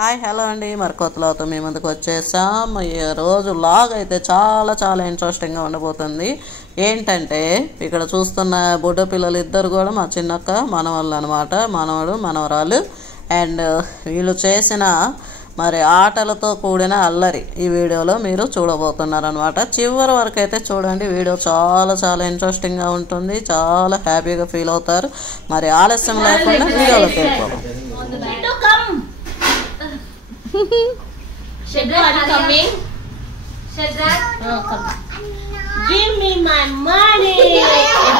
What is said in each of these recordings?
Hi hello అండి, మరి కొత్తలతో మీ ముందుకు వచ్చేసాం. ఈ రోజు లాగ్ అయితే చాలా చాలా ఇంట్రెస్టింగ్గా ఉండబోతుంది. ఏంటంటే ఇక్కడ చూస్తున్న బుడ్డ పిల్లలు ఇద్దరు కూడా మా చిన్నక్క మనవాళ్ళు అనమాట, మనవడు మనవరాలు. అండ్ వీళ్ళు చేసిన మరి ఆటలతో కూడిన అల్లరి ఈ వీడియోలో మీరు చూడబోతున్నారనమాట. చివరి వరకు అయితే చూడండి, వీడియో చాలా చాలా ఇంట్రెస్టింగ్గా ఉంటుంది, చాలా హ్యాపీగా ఫీల్ అవుతారు. మరి ఆలస్యం లేకుండా వీడియోలోకి వెళ్ళిపోదాం. Shadrach, are you coming? Shadrach, come. Give me my money.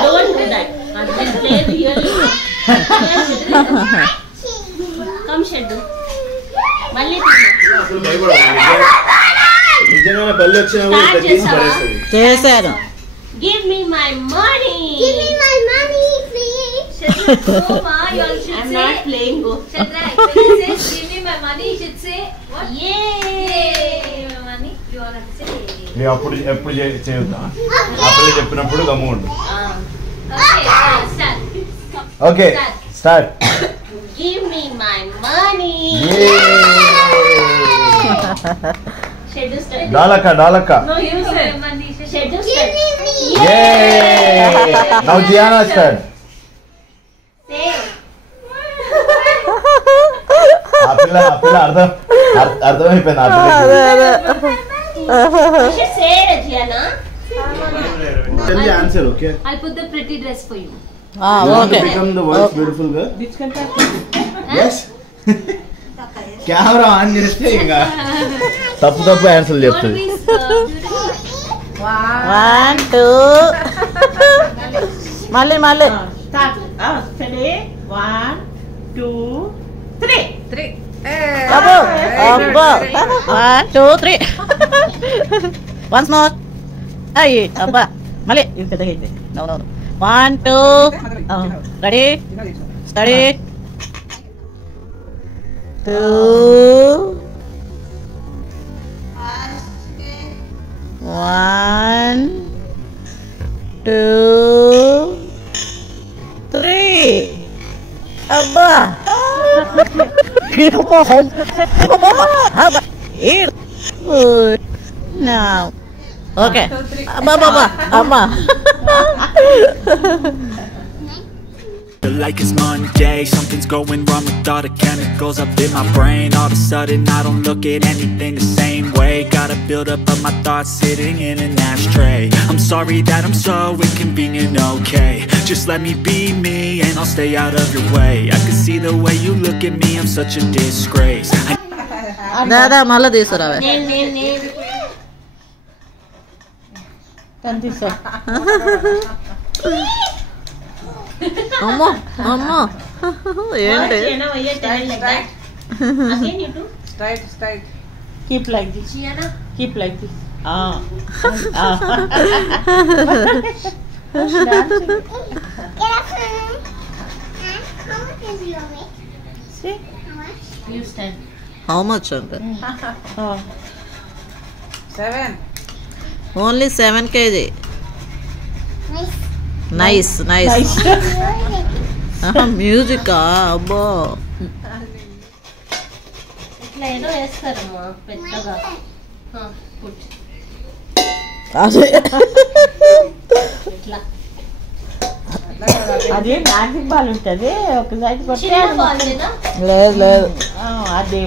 Don't do that. Then play really. Come, Shadrach. Malli నిజంగానే బల్లి వచ్చినా చేశారు. Give me my money. Give me my money, please. Shadrach, go ma. You all should I'm say. I'm not playing. Go. Shadrach, when he says give me my money, you should say what? Yay! Give me my money. You all have to say. నేను అప్పుడు ఎప్పుడు చేయుతా అప్పుడు చెప్పినప్పుడు గమ్ముండు. Okay, start. Okay start. Give me my money. Shadrach, start. డాలక్క No, you Give me said. my money. Shadrach, Give start. me. Yay! Now Gianna start. Say. ఆ పిల్ల అర్థమైపోయింది. ఆ పిల్ల You should say it, Gianna. tell the answer, okay? I'll put the pretty dress for you. You want to okay become the world's beautiful girl? Yes. Camera on చేస్తే ఇంకా తప్పు ఆన్సర్ చెప్తుంది. Beautiful. 1 2 మళ్ళీ Start. Steady. 1, 2, 3. 3. అబ్బో 1 2 3 వన్స్ మోర్. అయ్యి అబ్బా మళ్ళీ ఇది పెద్దగా అయింది. 1 2 రెడీ స్టడీ 2 1 2 3 అబ్బా ఓకే అబ్బా అమ్మా Feel like it's Monday, something's going wrong with all the chemicals up in my brain. All of a sudden I don't look at anything the same way. Got a build up of my thoughts sitting in an ashtray. I'm sorry that I'm so inconvenient, okay? Just let me be me and I'll stay out of your way. I can see the way you look at me, I'm such a disgrace. దాదా మళ్ళీ తీసుకురావే. Name. అమ్మో ఏంటి Gianna, why you telling like that? Again you do. Straight. Keep like this. Gianna. Keep like this. How much is your weight? See? How much? You stand. How much అంటే 7. ఓన్లీ 7 kg. Nice. Nice మ్యూజికా అబ్బో ఇట్లా ఏదో వేస్తారమ్మా పెద్దగా. పుట్ అదే ఇట్లా అది మ్యాజిక్ బాల్ ఉంటుంది, ఒకసారి కొట్టే చిన్న బాల్ లేదా? లేదు అది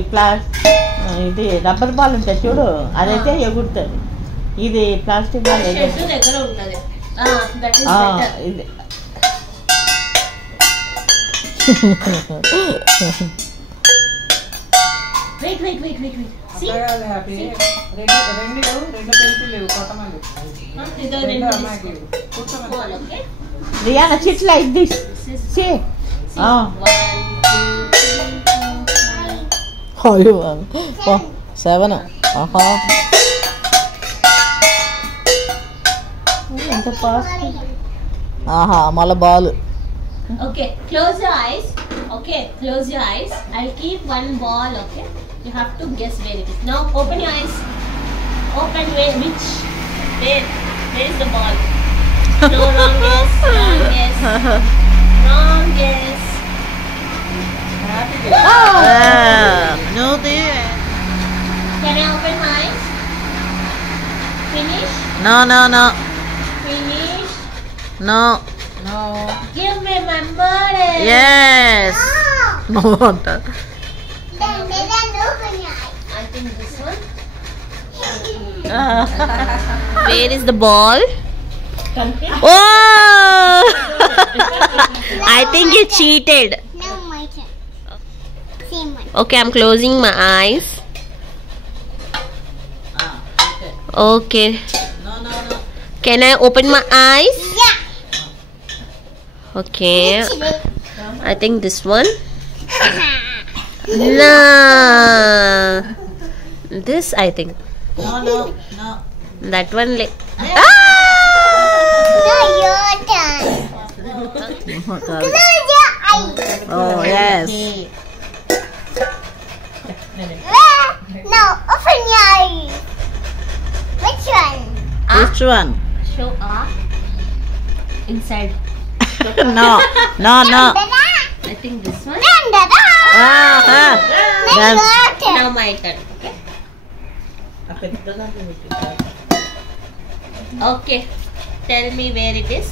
ఇది రబ్బర్ బాల్ ఉంటుంది చూడు, అదైతే ఎగురుతుంది. ఇది ప్లాస్టిక్ బాల్ షెడ్ దగ్గర ఉంటది. That is better. ఇది వెయిట్ సీ ఇదో రెండు ball. Okay Rihanna sit like this. See 1 2 3 7 ఆహా ఎంత ఫాస్ట్. ఆహా మళ్ళీ ball. Okay, close your eyes. Okay, close your eyes. I'll keep one ball, okay? You have to guess where it is. Now open your eyes. Open where is the ball? No, wrong guess. నువ్వు No, no, no. Finish. No. No. Give me my money. Yes. No. అంట. I think this one. Where is the ball? Oh! I think you cheated. Now my turn. Same one. Okay, I'm closing my eyes. Okay. No, no, no. Can I open my eyes? Yeah. Okay. I think this one. No. This I think. No, no, no. That one. Now your turn. Close your eyes. Oh, yes. Now open your eyes. Which one? Which one? Show inside. No, no, no. I think this one. Then Now my turn. Okay. ఆ పెద్దదాన్ని పెట్టి. Okay. Tell me where it is.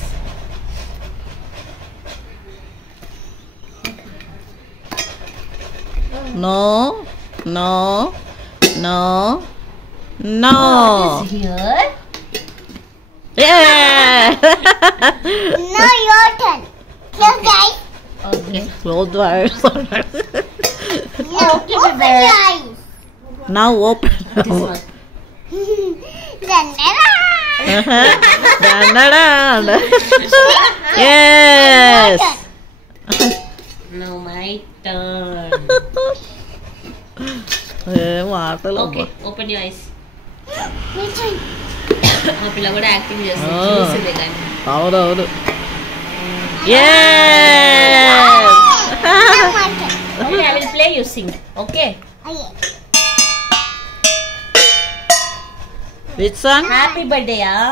no, no, no, no. What is here? Yeah. Now your turn. Close your eyes. Okay. Close the eyes. Now open your eyes. Now open. This one. Yes. Now my turn. Okay. Open your eyes. Which one? మా పిల్ల కూడా యాక్టింగ్ చేస్తుంది Oh. చూసిందే కానీ అవునవును Yes. Now my turn. Okay, I will play, you sing. Okay. Oh, yeah. Which one? Happy birthday, yeah.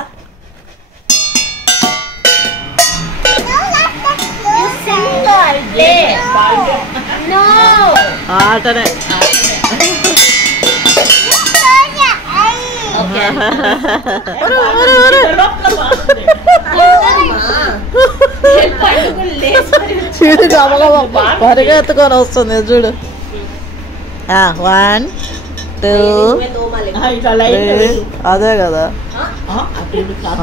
You sing, so I will play. No. ఆటనే Okay. చూడు గమగమ పరిగెత్తుకొని వస్తుంది చూడు 1 2 ఇట్లా లైట్ 3 అదే కదా అటు ఇటు కాదు.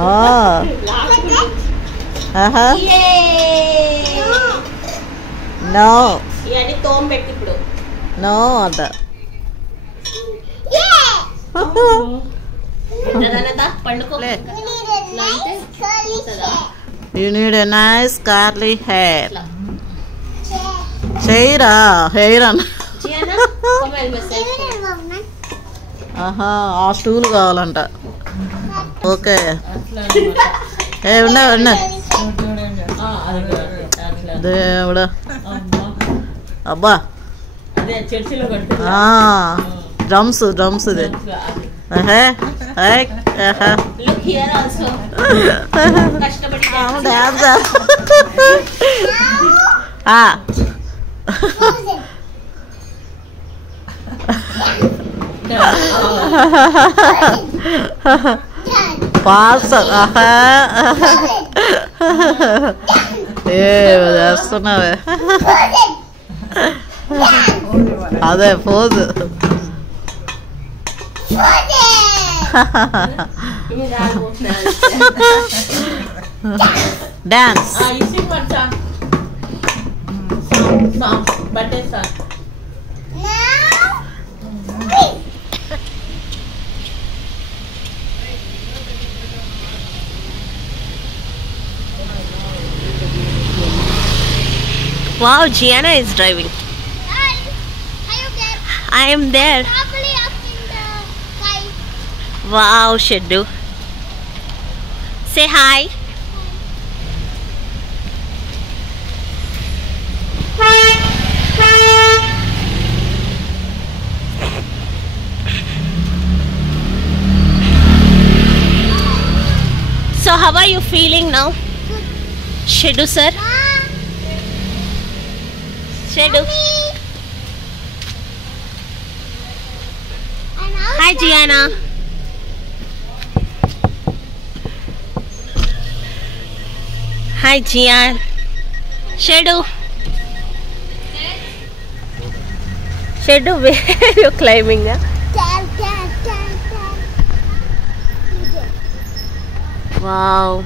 నో ఇవన్నీ తోమ పెట్టి ఇప్పుడు నో అంట పండుకో you need a nice curly hair చెయ్యరా హెయిర్ అన్న ఆహా ఆ స్టూల్ కావాలంట ఓకే ఏ ఉన్నా ఉన్నా దేవుడా అబ్బా అదే చర్చిలో కట్టు. డ్రమ్స్ ఇది Look here also. కష్టపడి డ్యాన్స్ పాస్ ఏ చేస్తున్నావే అదే పోదు డాన్స్ ఇసి పచ్చా song birthday song. Wow, Gianna is driving. I am there. Wow, Sheddu. Say hi. So how are you feeling now? Sheddu sir? Sheddu. Hi Gianna. Hi, Gian. Shadow. Shadow, where are you climbing? Wow.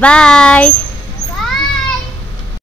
Bye.